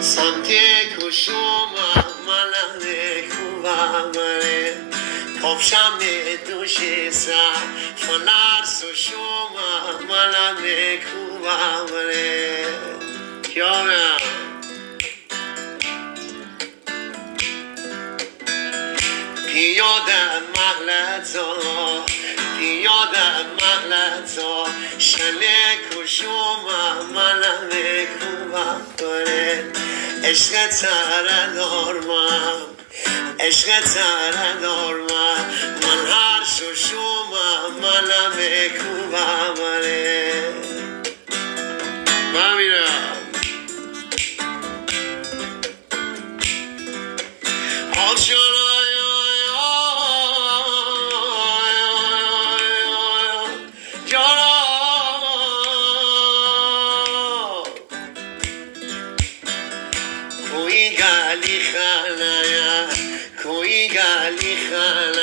سمت کشوما ملنه کوبامره کفشم دوشی سا فنار سوشوما ملنه کوبامره کیانا پیاده مغلطا شنه کشوما ملنه کوبامره عشق تردار من هر شوشوما ملنه کوبامره ببینم کوئی گالی خانایا